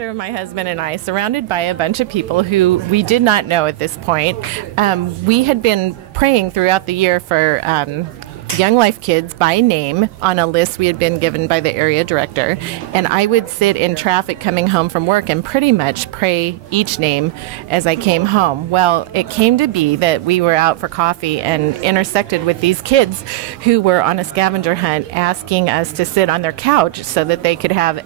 Of my husband and I, surrounded by a bunch of people who we did not know at this point. We had been praying throughout the year for Young Life kids by name on a list we had been given by the area director, and I would sit in traffic coming home from work and pretty much pray each name as I came home. Well, it came to be that we were out for coffee and intersected with these kids who were on a scavenger hunt asking us to sit on their couch so that they could have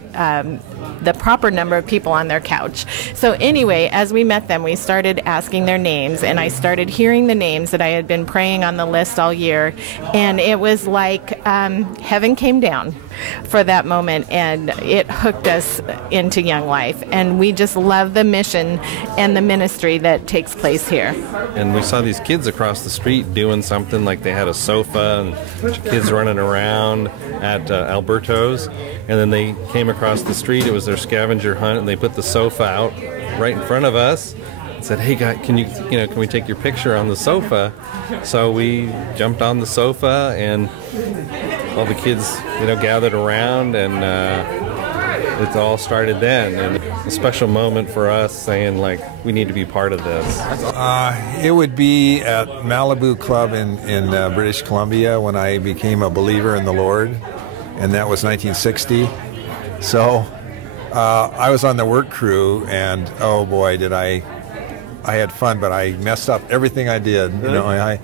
the proper number of people on their couch. So anyway, as we met them, we started asking their names, and I started hearing the names that I had been praying on the list all year, and it was like heaven came down for that moment, and it hooked us into Young Life, and we just love the mission and the ministry that takes place here. And we saw these kids across the street doing something, like they had a sofa and a bunch of kids running around at Alberto's, and then they came across the street. It was their scavenger hunt, and they put the sofa out right in front of us and said, "Hey guys, can we take your picture on the sofa?" So we jumped on the sofa, and all the kids gathered around, and it all started then. And a special moment for us, saying like, we need to be part of this. It would be at Malibu Club in British Columbia when I became a believer in the Lord, and that was 1960. So I was on the work crew, and oh boy, did I had fun, but I messed up everything I did. I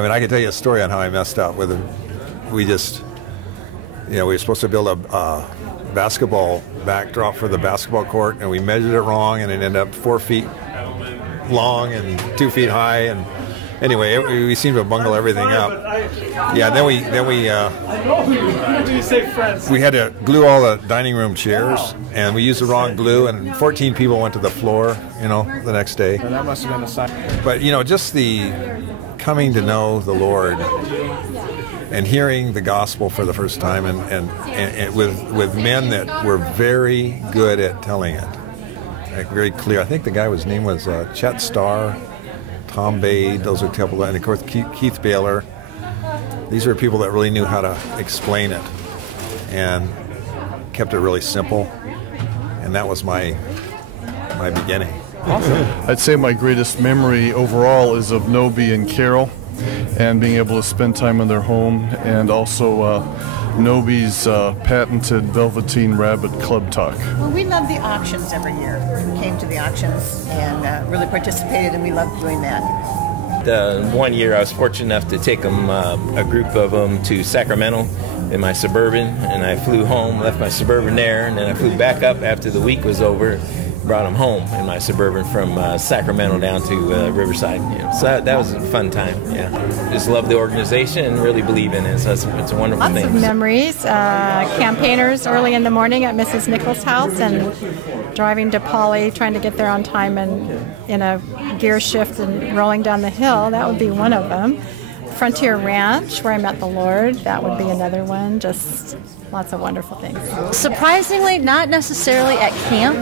mean, I can tell you a story on how I messed up with it. We just, we were supposed to build a basketball backdrop for the basketball court, and we measured it wrong, and it ended up 4 feet long and 2 feet high, and anyway, we seemed to bungle everything up. Yeah, then we had to glue all the dining room chairs, and we used the wrong glue, and 14 people went to the floor, the next day. That must have been a sign. But just the coming to know the Lord and hearing the gospel for the first time, and with men that were very good at telling it, like very clear. I think the guy whose name was Chet Starr, Tom Bade. Those are a couple, and of course Keith Baylor. These are people that really knew how to explain it and kept it really simple. And that was my beginning. Awesome. I'd say my greatest memory overall is of Nobi and Carol, and being able to spend time in their home, and also Nobi's patented Velveteen Rabbit Club Talk. Well, we love the auctions every year. We came to the auctions and really participated, and we loved doing that. The one year I was fortunate enough to take them, a group of them, to Sacramento in my Suburban, and I flew home, left my Suburban there, and then I flew back up after the week was over, brought them home in my Suburban from Sacramento down to Riverside. So that was a fun time. Yeah, just love the organization and really believe in it. So it's a wonderful thing. Lots of memories. Campaigners early in the morning at Mrs. Nichols' house, and driving to Polly, trying to get there on time, and in a gear shift and rolling down the hill. That would be one of them. Frontier Ranch, where I met the Lord. That would be another one. Just lots of wonderful things. Surprisingly, not necessarily at camp,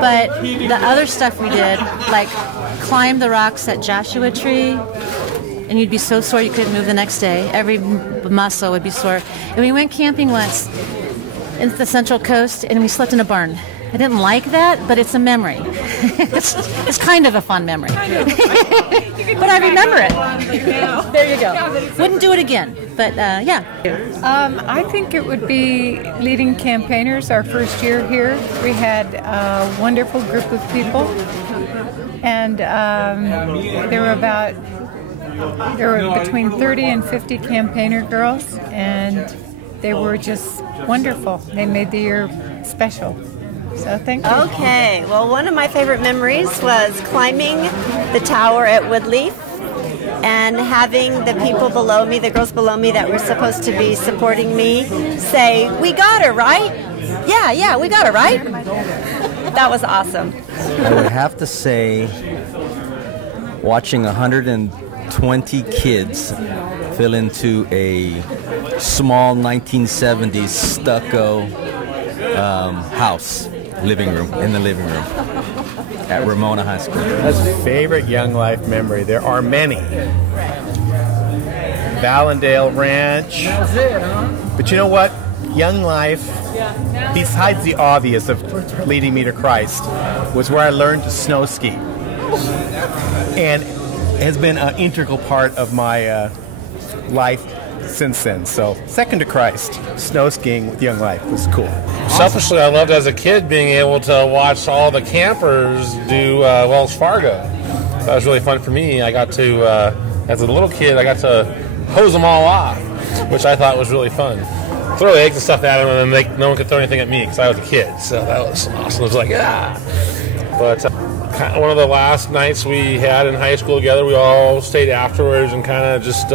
but the other stuff we did, like climb the rocks at Joshua Tree, and you'd be so sore you couldn't move the next day. Every muscle would be sore. And we went camping once in the Central Coast, and we slept in a barn. I didn't like that, but it's a memory. it's kind of a fun memory. But I remember it. There you go. Wouldn't do it again, but yeah. I think it would be leading campaigners our first year here. We had a wonderful group of people, and there were between 30 and 50 campaigner girls, and they were just wonderful. They made the year special. So thank you. Okay, well, one of my favorite memories was climbing the tower at Woodleaf and having the people below me, the girls below me that were supposed to be supporting me, say, "We got her, right? Yeah, we got her, right?" That was awesome. I would have to say watching 120 kids fill into a small 1970s stucco house. In the living room at Ramona High School. That's a favorite Young Life memory. There are many. Valendale Ranch. But you know what? Young Life, besides the obvious of leading me to Christ, was where I learned to snow ski. And has been an integral part of my life since then. So, second to Christ, snow skiing with Young Life was cool. Selfishly, I loved as a kid being able to watch all the campers do Wells Fargo. That was really fun for me. I got to, as a little kid, I got to hose them all off, which I thought was really fun. Throw eggs and stuff at them, and then no one could throw anything at me because I was a kid. So that was awesome. It was like, yeah. But one of the last nights we had in high school together, we all stayed afterwards and kind of just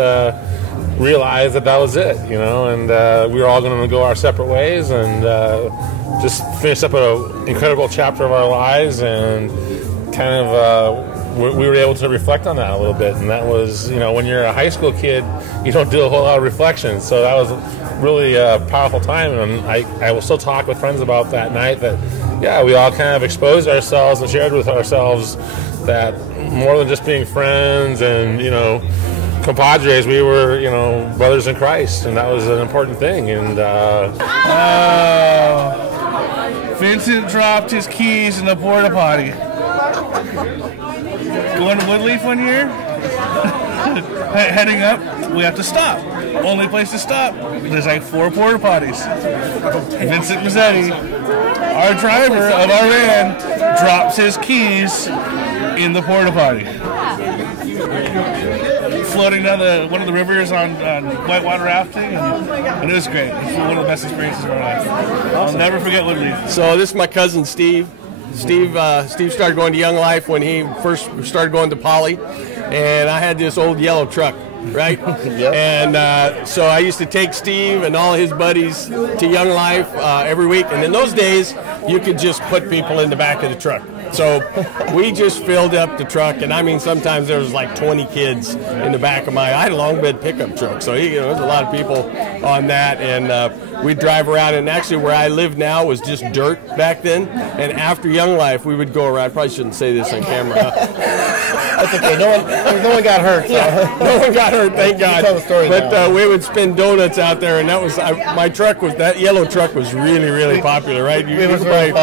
realized that was it, and we were all going to go our separate ways and just finish up an incredible chapter of our lives, and kind of we were able to reflect on that a little bit. And that was, when you're a high school kid, you don't do a whole lot of reflection, so that was really a powerful time. And I will still talk with friends about that night, that we all kind of exposed ourselves and shared with ourselves that more than just being friends and compadres, we were, brothers in Christ, and that was an important thing. And Vincent dropped his keys in the porta potty. Going to Woodleaf one year, heading up, we have to stop. Only place to stop. There's like 4 porta potties. Vincent Mazzetti, our driver of our van, drops his keys in the porta potty. Floating down one of the rivers on whitewater rafting, and it was great. It's one of the best experiences of our life. I'll never forget Woodleaf. So this is my cousin Steve. Steve started going to Young Life when he first started going to Poly, and I had this old yellow truck, right? And so I used to take Steve and all his buddies to Young Life every week, and in those days, you could just put people in the back of the truck. So we just filled up the truck, and I mean, sometimes there was like 20 kids in the back of I had a long bed pickup truck, so there was a lot of people on that, and we'd drive around, and actually where I live now was just dirt back then, and after Young Life, we would go around. I probably shouldn't say this on camera. That's okay. No one got hurt. So. Yeah, no one got hurt, thank God. Tell the story but we would spin donuts out there, and that was my truck was that yellow truck was really, really popular, right? It was a very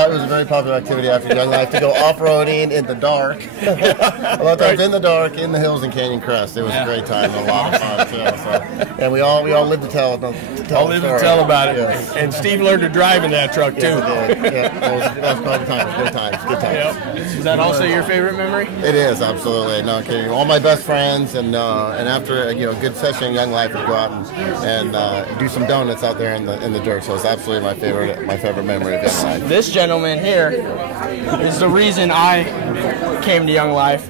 popular activity after Young Life to go off-roading in the dark. A lot of times in the dark, in the hills in Canyon Crest. It was a great time, a lot of fun too. So. And we all lived to tell the story. Tell about it. Yes. And Steve learned to drive in that truck too. Yes, he did. Yeah, that was quite a time. Good times. Good times. Yep. Is that also your favorite memory? It is, absolutely. No kidding. All my best friends, and after a good session in Young Life, we'd go out and do some donuts out there in the dirt. So it's absolutely my favorite memory of Young Life. This gentleman here is the reason I came to Young Life.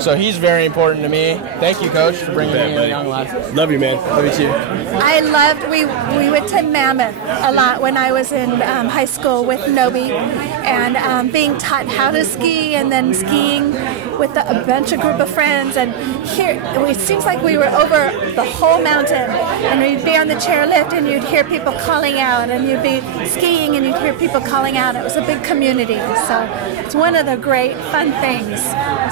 So he's very important to me. Thank you, Coach, for bringing me into Young Life. Love you, man. Love you too. I loved, we went to Mammoth a lot when I was in high school with Nobi, and being taught how to ski, and then skiing with a group of friends. And here, it seems like we were over the whole mountain, and we'd be on the chairlift, and you'd hear people calling out, and you'd be skiing, and you'd hear people calling out. It was a big community, so it's one of the great fun things.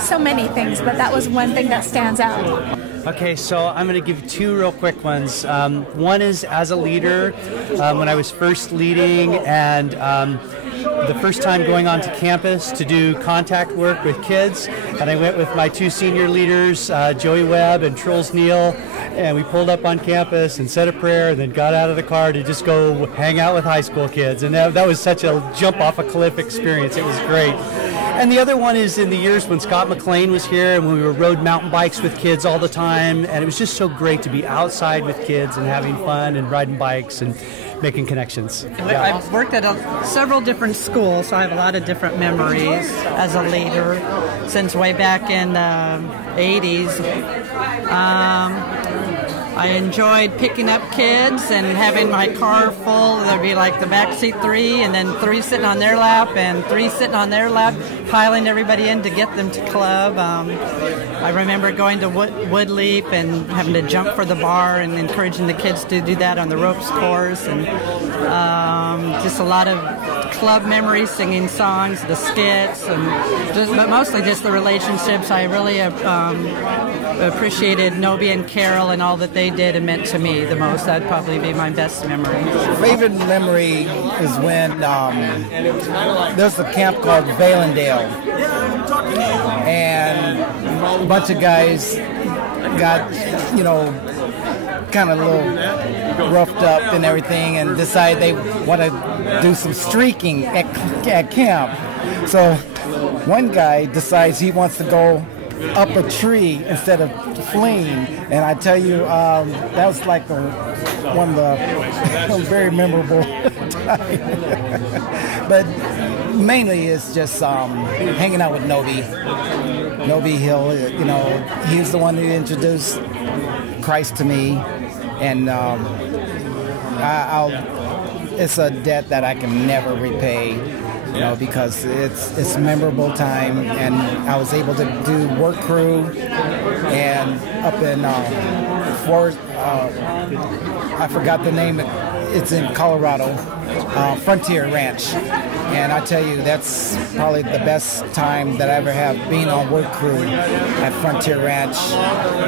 So many things, but that was one thing that stands out. Okay, so I'm going to give two real quick ones. One is as a leader, when I was first leading, and the first time going onto campus to do contact work with kids, and I went with my two senior leaders, Joey Webb and Truls Neal, and we pulled up on campus and said a prayer, and then got out of the car to just go hang out with high school kids, and that was such a jump off a cliff experience. It was great. And the other one is in the years when Scott McLean was here, and when we rode mountain bikes with kids all the time, and it was just so great to be outside with kids and having fun and riding bikes and making connections. Yeah. I've worked at several different schools, so I have a lot of different memories as a leader since way back in the 80s. I enjoyed picking up kids and having my car full. There'd be like the backseat three, and then three sitting on their lap, and three sitting on their lap, piling everybody in to get them to club. I remember going to Woodleaf and having to jump for the bar and encouraging the kids to do that on the ropes course, and just a lot of club memories, singing songs, the skits, but mostly just the relationships. I really appreciated Nobi and Carol and all that they did and meant to me the most. That'd probably be my best memory. Favorite memory is when there's a camp called Valendale, and a bunch of guys got, kind of a little roughed up and everything, and decide they want to do some streaking at camp. So one guy decides he wants to go up a tree instead of fleeing, and I tell you, that was like one of the very memorable times. But mainly it's just hanging out with Nobi Hill. He's the one who introduced Christ to me, and it's a debt that I can never repay. Because it's a memorable time, and I was able to do work crew, and up in I forgot the name. It's in Colorado, Frontier Ranch, and I tell you, that's probably the best time that I ever have being on work crew at Frontier Ranch,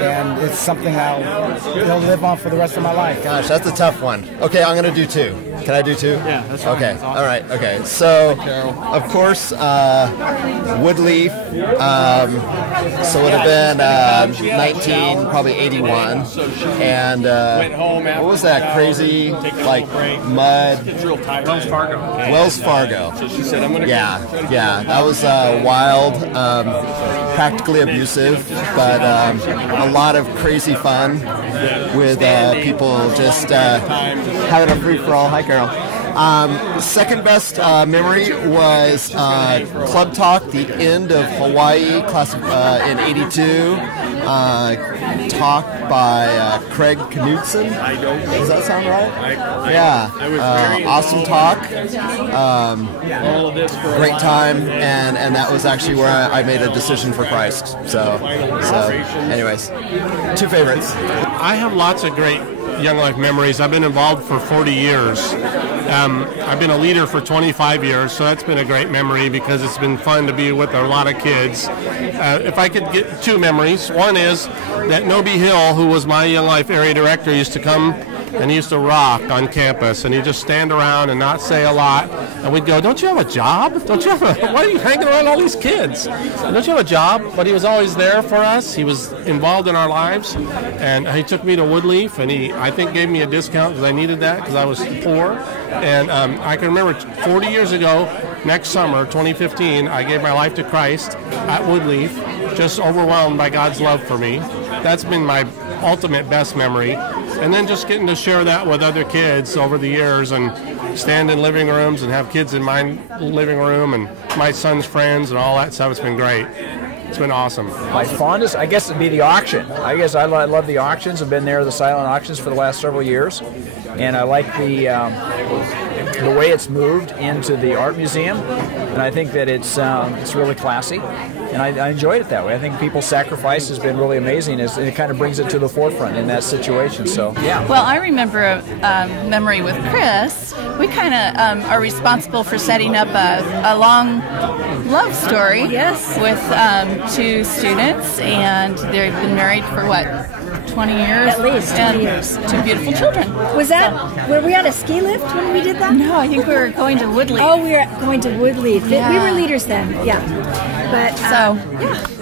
and it's something I'll live on for the rest of my life. Gosh, that's a tough one. Okay, I'm going to do two. Can I do two? Yeah, that's fine. Okay, that's awesome. All right, okay. So, of course, Woodleaf, so it would have been 1981, and what was that crazy, like, mud? Wells Fargo. So she said, I'm going to Yeah, that was wild, practically abusive, but a lot of crazy fun with people just having a free-for-all. Hi, Carol. Second best memory was Club Talk, the end of Hawaii class in '82. Talk by Craig Knudsen. Does that sound right? Yeah. Awesome talk. Great time, and that was actually where I made a decision for Christ. So anyways, two favorites. I have lots of great Young Life memories. I've been involved for 40 years. I've been a leader for 25 years, so that's been a great memory because it's been fun to be with a lot of kids. If I could get two memories, one is that Noby Hill, who was my Young Life area director, used to come and he used to rock on campus, and he'd just stand around and not say a lot, and we'd go, "Don't you have a job? Don't you have why are you hanging around all these kids? Don't you have a job?" But he was always there for us. He was involved in our lives, and he took me to Woodleaf, and he, I think, gave me a discount because I needed that because I was poor. And I can remember 40 years ago, next summer, 2015, I gave my life to Christ at Woodleaf, just overwhelmed by God's love for me. That's been my ultimate best memory. And then just getting to share that with other kids over the years and stand in living rooms and have kids in my living room and my son's friends and all that stuff. It's been great. It's been awesome. My fondest, I guess, would be the auction. I guess I love the auctions. I've been there, the silent auctions, for the last several years. And I like the way it's moved into the art museum. And I think that it's really classy. And I enjoyed it that way. I think people's sacrifice has been really amazing. It kind of brings it to the forefront in that situation. So, yeah. Well, I remember a memory with Chris. We kind of are responsible for setting up a long love story with two students, and they've been married for what, 20 years? At least 20 years. Two beautiful children. Were we on a ski lift when we did that? No, I think we were going to Woodleaf. Oh, we were going to Woodleaf. Yeah. We were leaders then, yeah. But yeah.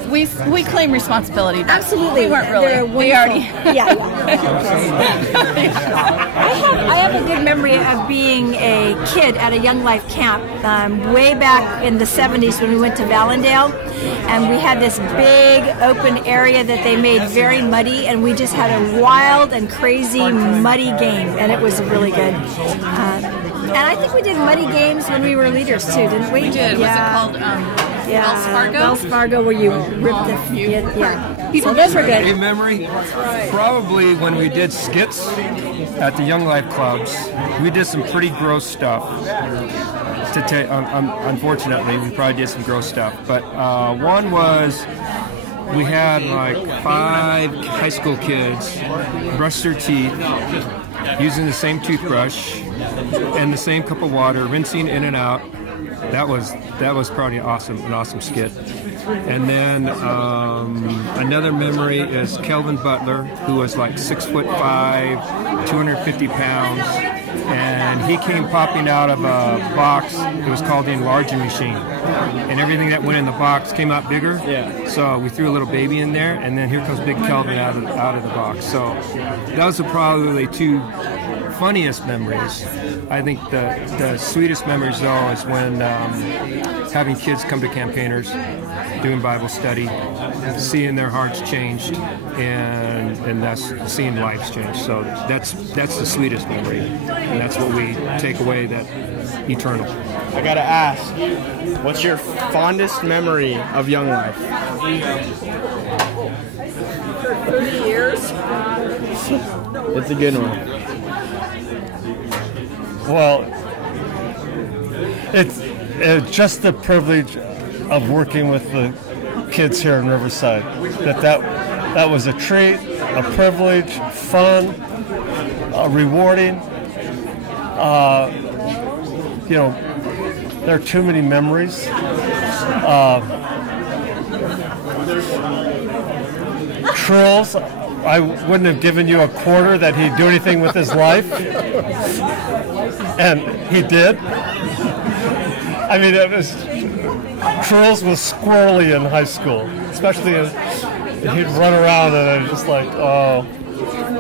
We claim responsibility. But absolutely, we weren't really. We already. Yeah. I have a good memory of being a kid at a Young Life camp way back in the 70s when we went to Valendale, and we had this big open area that they made very muddy, and we just had a wild and crazy muddy game, and it was really good. And I think we did muddy games when we were leaders too, didn't we? We did. Yeah. Was it called Wells Fargo? Wells Fargo, where you ripped the yeah. So those were good. A memory, probably when we did skits at the Young Life clubs. We did some pretty gross stuff. Unfortunately, we probably did some gross stuff. But one was we had like 5 high school kids brush their teeth using the same toothbrush and the same cup of water, rinsing in and out. That was probably an awesome skit. And then another memory is Kelvin Butler, who was like 6'5", 250 pounds, and he came popping out of a box. It was called the enlarging machine, and everything that went in the box came out bigger. Yeah. So we threw a little baby in there, and then here comes Big Kelvin out of the box. So those are probably 2 funniest memories. I think the sweetest memories, though, is when having kids come to campaigners, doing Bible study, seeing their hearts changed, and that's seeing lives change. So that's the sweetest memory, and that's what we take away, that eternal. I gotta ask, what's your fondest memory of Young Life? 30 years. It's a good one. Well, it's just the privilege of working with the kids here in Riverside. That was a treat, a privilege, fun, rewarding. There are too many memories. Trills. I wouldn't have given you a quarter that he'd do anything with his life. And he did. I mean, Trills was squirrely in high school, especially he'd run around and I was just like, oh.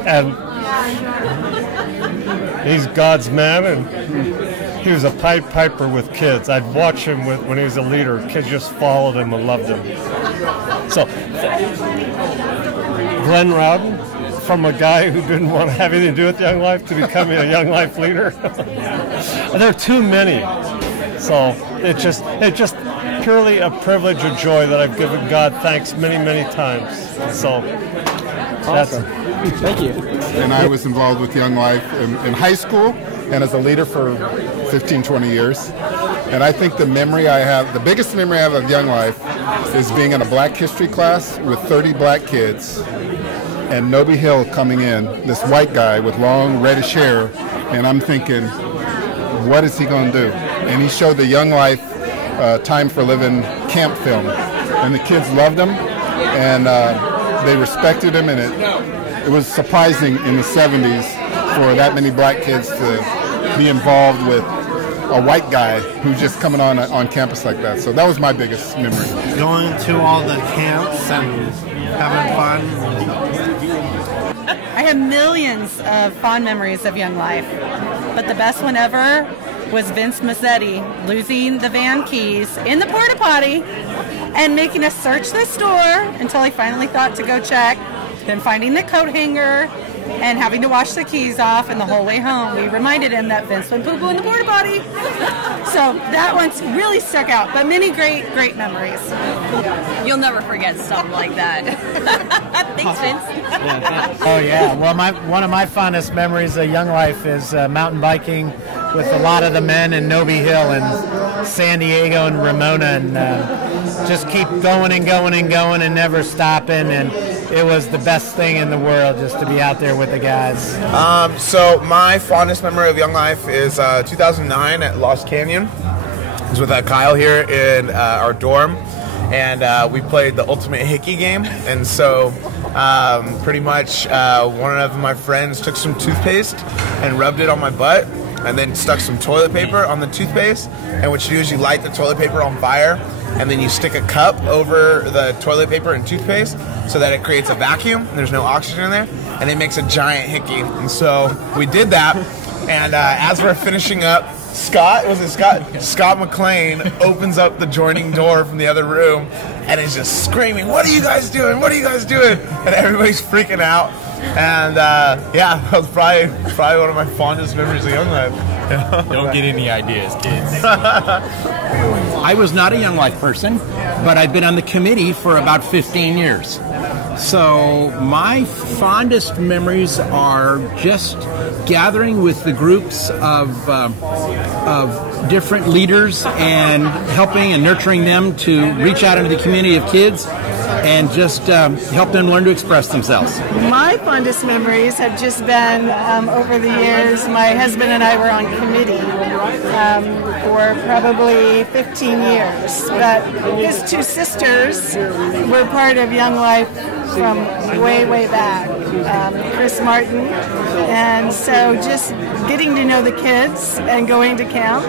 And he's God's man, and he was a Pied Piper with kids. I'd watch him when he was a leader. Kids just followed him and loved him. So, Glenn Rowden, from a guy who didn't want to have anything to do with Young Life to becoming a Young Life leader. There are too many. So it's just purely a privilege or joy that I've given God thanks many, many times. So that's awesome. Thank you. And I was involved with Young Life in high school and as a leader for 15, 20 years. And I think the biggest memory I have of Young Life is being in a Black History class with 30 black kids and Noby Hill coming in, this white guy with long reddish hair, and I'm thinking, what is he going to do? And he showed the Young Life Time for Living camp film, and the kids loved him, and they respected him, and it was surprising in the 70s for that many black kids to be involved with a white guy who's just coming on campus like that. So that was my biggest memory. Going to all the camps and having fun. I have millions of fond memories of Young Life, but the best one ever was Vince Mazzetti losing the van keys in the porta potty and making us search the store until he finally thought to go check, then finding the coat hanger and having to wash the keys off, and the whole way home we reminded him that Vince went poo-poo in the porta potty. So that one's really stuck out, but many great memories. You'll never forget something like that. Thanks, Vince. Oh yeah, well one of my fondest memories of Young Life is mountain biking with a lot of the men in Noby Hill and San Diego and Ramona, and just keep going and going and going and never stopping, and it was the best thing in the world just to be out there with the guys. So my fondest memory of Young Life is 2009 at Lost Canyon. I was with Kyle here in our dorm, and we played the Ultimate Hickey game. And so pretty much one of my friends took some toothpaste and rubbed it on my butt, and then stuck some toilet paper on the toothpaste. And what you do is you light the toilet paper on fire, and then you stick a cup over the toilet paper and toothpaste so that it creates a vacuum and there's no oxygen in there, and it makes a giant hickey. And so we did that, and as we're finishing up, Scott McLean opens up the joining door from the other room and is just screaming, "What are you guys doing? What are you guys doing?" And everybody's freaking out. And yeah, that was probably one of my fondest memories of Young Life. Don't get any ideas, kids. I was not a Young Life person, but I've been on the committee for about 15 years. So my fondest memories are just gathering with the groups of different leaders and helping and nurturing them to reach out into the community of kids and just help them learn to express themselves. My fondest memories have just been over the years. My husband and I were on committee for probably 15 years, but his two sisters were part of Young Life from way back, Chris Martin, and so just getting to know the kids and going to camp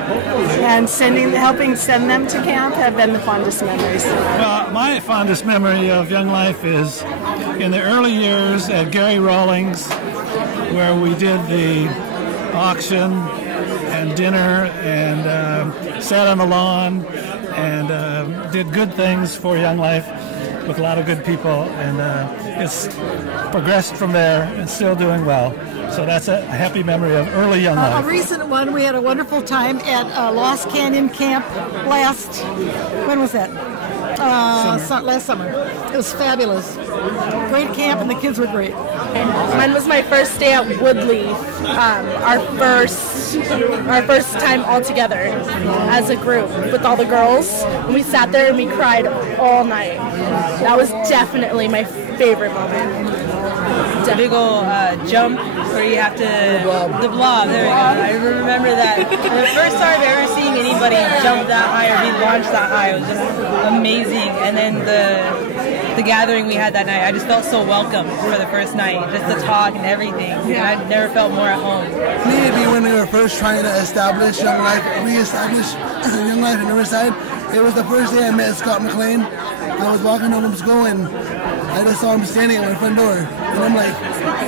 and helping send them to camp have been the fondest memories. Well, my fondest memory of Young Life is in the early years at Gary Rawlings, where we did the auction and dinner and sat on the lawn and did good things for Young Life with a lot of good people, and it's progressed from there and still doing well. So that's a happy memory of early Young Life. A recent one, we had a wonderful time at Lost Canyon Camp when was that? Last summer. It was fabulous. Great camp, and the kids were great. Mine was my first day at Woodleaf, our first time all together as a group with all the girls. And we sat there and we cried all night. That was definitely my favorite moment. The big old jump where you have to... The blob, there we go. I remember that. The first time I've ever seen anybody jump that high or be launched that high, it was just amazing. And then the gathering we had that night, I just felt so welcome for the first night. Just the talk and everything. Yeah. I've never felt more at home. Maybe when we were first trying to establish Young Life, re-establish Young Life in Riverside, it was the first day I met Scott McLean. I was walking home from school and I just saw him standing at my front door, and I'm like,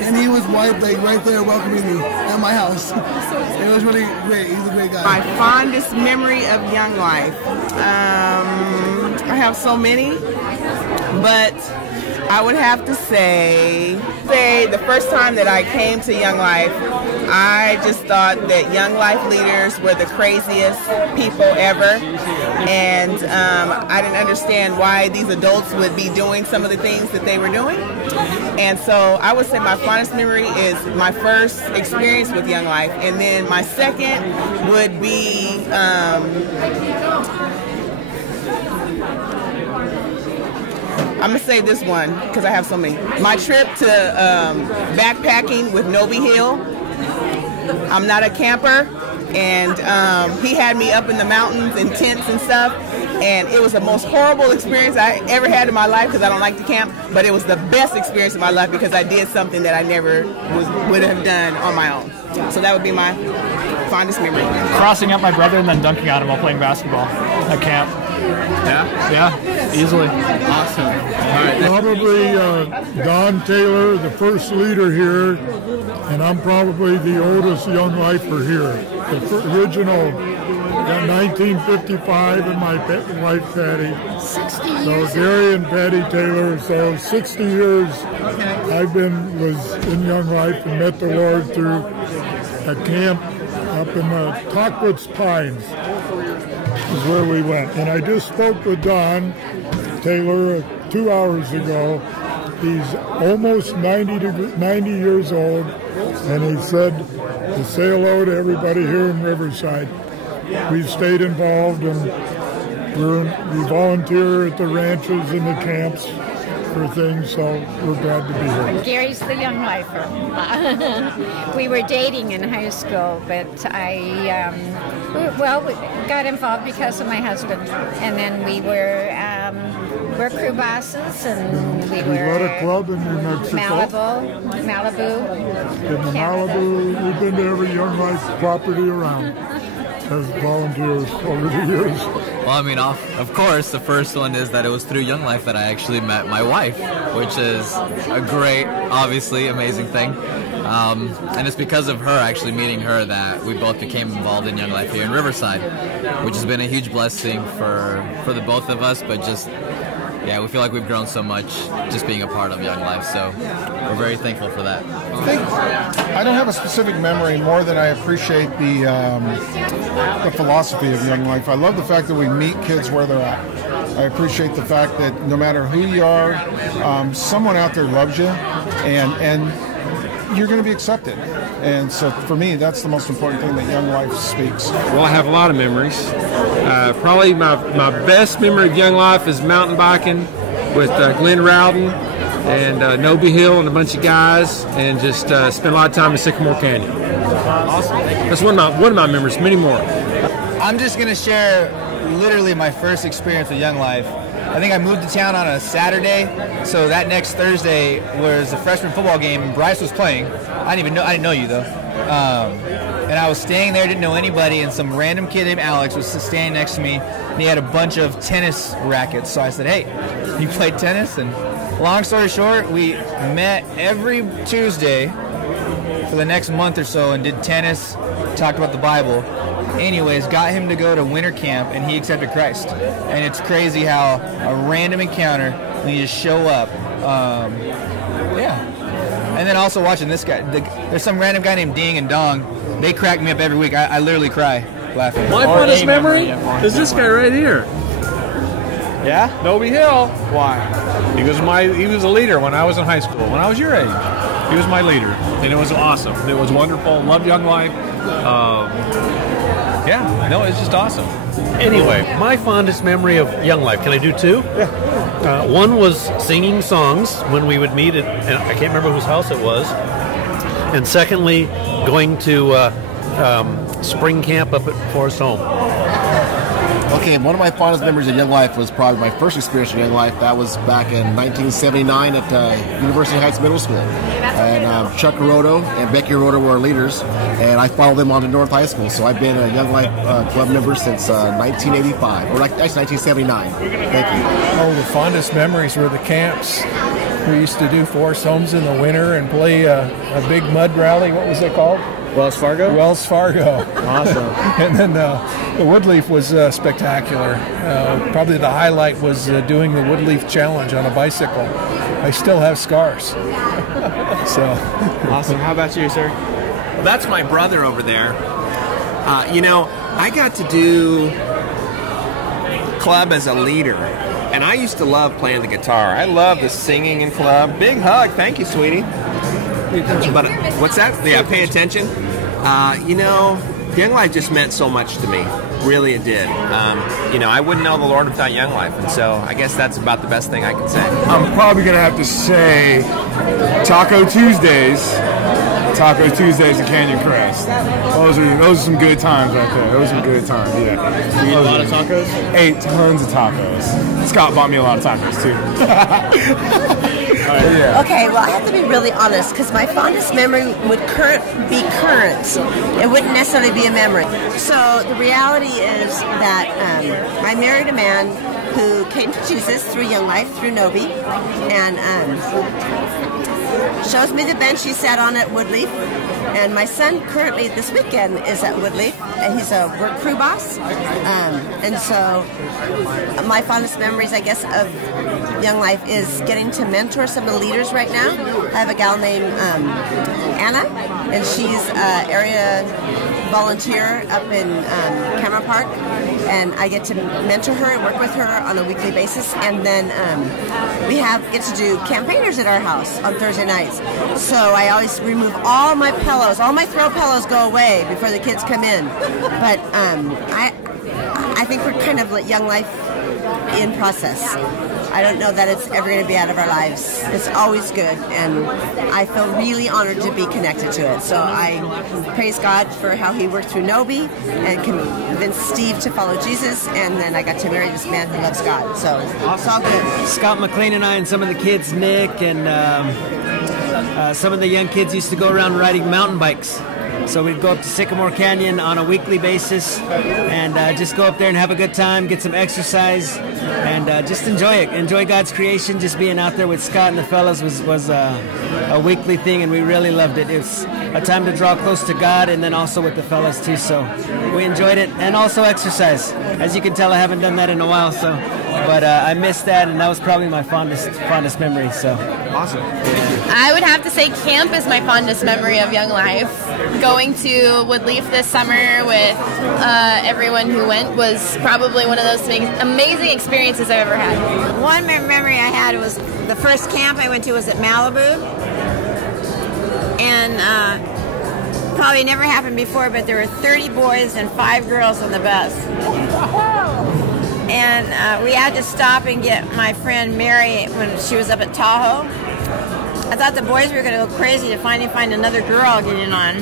and he was right there welcoming me at my house. It was really great. He's a great guy. My fondest memory of Young Life. I have so many, but I would have to say the first time that I came to Young Life, I just thought that Young Life leaders were the craziest people ever. And I didn't understand why these adults would be doing some of the things that they were doing. And so I would say my fondest memory is my first experience with Young Life. And then my second would be I'm going to say this one because I have so many. My trip to backpacking with Noby Hill. I'm not a camper, and he had me up in the mountains in tents and stuff, and it was the most horrible experience I ever had in my life because I don't like to camp, but it was the best experience of my life because I did something that I never would have done on my own. So that would be my fondest memory. Crossing up my brother and then dunking on him while playing basketball at camp. Yeah, easily. Awesome. All right. Probably Don Taylor, the first leader here, and I'm probably the oldest Young Lifer here. The original, 1955, and my wife Patty. 60 So years. Gary and Patty Taylor. So 60 years was in Young Life and met the Lord through a camp up in the Tockwoods Pines. Is where we went. And I just spoke with Don Taylor 2 hours ago. He's almost 90 years old, and he said to say hello to everybody here in Riverside. We've stayed involved, and we volunteer at the ranches and the camps for things, so we're glad to be here. Gary's the Young Lifer. We were dating in high school, but we got involved because of my husband, and then we're crew bosses, and we were at a club in New Mexico. Malibu. In the Malibu, we've been to every Young Life property around as volunteers over the years. Well, I mean, of course, the first one is that it was through Young Life that I actually met my wife, which is a great, obviously, amazing thing. And it's because of her, actually meeting her, that we both became involved in Young Life here in Riverside, which has been a huge blessing for the both of us, but just, yeah, we feel like we've grown so much just being a part of Young Life, so we're very thankful for that. I don't have a specific memory more than I appreciate the philosophy of Young Life. I love the fact that we meet kids where they're at. I appreciate the fact that no matter who you are, someone out there loves you, and you're going to be accepted. And so for me, that's the most important thing that Young Life speaks. Well, I have a lot of memories. Probably my best memory of Young Life is mountain biking with Glenn Rowden and Noby Hill and a bunch of guys, and just spent a lot of time in Sycamore Canyon. Awesome. That's one of my memories, many more. I'm just going to share literally my first experience with Young Life. I think I moved to town on a Saturday, so that next Thursday was the freshman football game, and Bryce was playing. I didn't know you though. And I was staying there, didn't know anybody, and some random kid named Alex was standing next to me, and he had a bunch of tennis rackets. So I said, "Hey, you play tennis?" And long story short, we met every Tuesday for the next month or so and did tennis, talked about the Bible. Anyways, got him to go to winter camp, and he accepted Christ. And it's crazy how a random encounter, when you just show up. And then also watching this guy. There's some random guy named Ding and Dong. They crack me up every week. I literally cry laughing. My fondest memory is this guy right here. Yeah? Noby Hill. Why? He was a leader when I was in high school. When I was your age, he was my leader, and it was awesome. It was wonderful. Loved Young Life. Yeah, no, it's just awesome. Anyway, my fondest memory of Young Life. Can I do two? Yeah. One was singing songs when we would meet at, and I can't remember whose house it was. And secondly, going to spring camp up at Forest Home. Okay, one of my fondest memories of Young Life was probably my first experience of Young Life. That was back in 1979 at University Heights Middle School. And Chuck Roto and Becky Roto were our leaders, and I followed them on to North High School. So I've been a Young Life club member since 1985, or actually 1979. Thank you. Oh, the fondest memories were the camps. We used to do Forest Homes in the winter and play a big mud rally. What was it called? Wells Fargo? Wells Fargo. Awesome. And then the Woodleaf was spectacular. Probably the highlight was doing the Woodleaf Challenge on a bicycle. I still have scars. So awesome. How about you, sir? Well, that's my brother over there. You know, I got to do club as a leader, and I used to love playing the guitar. I love the singing in club. Big hug. Thank you, sweetie. But what's that? Yeah, pay attention. You know, Young Life just meant so much to me. Really, it did. You know, I wouldn't know the Lord without Young Life, and so I guess that's about the best thing I can say. I'm probably gonna have to say Taco Tuesdays at Canyon Crest. Those are some good times right there. Those are good times. Yeah. You eat a lot of tacos? Ate tons of tacos. Scott bought me a lot of tacos too. Yeah. Okay, well, I have to be really honest because my fondest memory would be current. It wouldn't necessarily be a memory. So the reality is that I married a man who came to Jesus through Young Life, through Novi, and shows me the bench he sat on at Woodleaf. And my son currently this weekend is at Woodleaf, and he's a work crew boss. And so my fondest memories, I guess, of Young Life is getting to mentor some of the leaders right now. I have a gal named Anna, and she's an area volunteer up in Cameron Park, and I get to mentor her and work with her on a weekly basis. And then we get to do campaigners at our house on Thursday nights. So I always remove all my pillows, all my throw pillows go away before the kids come in. But I think we're kind of like Young Life in process. I don't know that it's ever going to be out of our lives. It's always good, and I feel really honored to be connected to it. So I praise God for how He worked through Nobi and convinced Steve to follow Jesus, and then I got to marry this man who loves God. So it's all good. Scott McLean and I and some of the kids, Nick, and some of the young kids used to go around riding mountain bikes. So we'd go up to Sycamore Canyon on a weekly basis and just go up there and have a good time, get some exercise, and just enjoy it. Enjoy God's creation. Just being out there with Scott and the fellas was a weekly thing, and we really loved it. It was a time to draw close to God, and then also with the fellas too. So we enjoyed it, and also exercise. As you can tell, I haven't done that in a while, but I missed that, and that was probably my fondest memory. So awesome. I would have to say camp is my fondest memory of Young Life. Going to Woodleaf this summer with everyone who went was probably one of those amazing experiences I've ever had. One memory I had was the first camp I went to was at Malibu, and probably never happened before, but there were 30 boys and 5 girls on the bus. And we had to stop and get my friend Mary when she was up at Tahoe. I thought the boys were going to go crazy to finally find another girl getting on.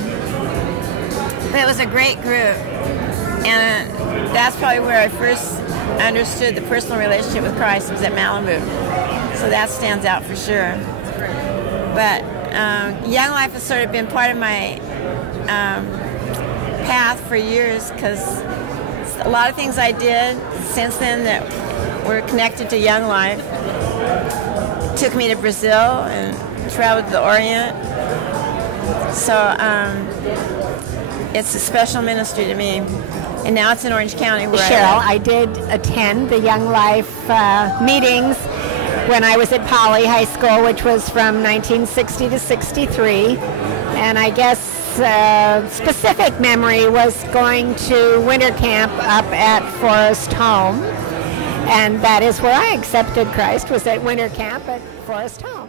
But it was a great group. And that's probably where I first understood the personal relationship with Christ, was at Malibu. So that stands out for sure. But Young Life has sort of been part of my path for years, because a lot of things I did since then that were connected to Young Life took me to Brazil and traveled to the Orient. So it's a special ministry to me. And now it's in Orange County. Where Cheryl, I did attend the Young Life meetings when I was at Poly High School, which was from 1960 to 63. And I guess specific memory was going to winter camp up at Forest Home. And that is where I accepted Christ, was at winter camp at Forest Home.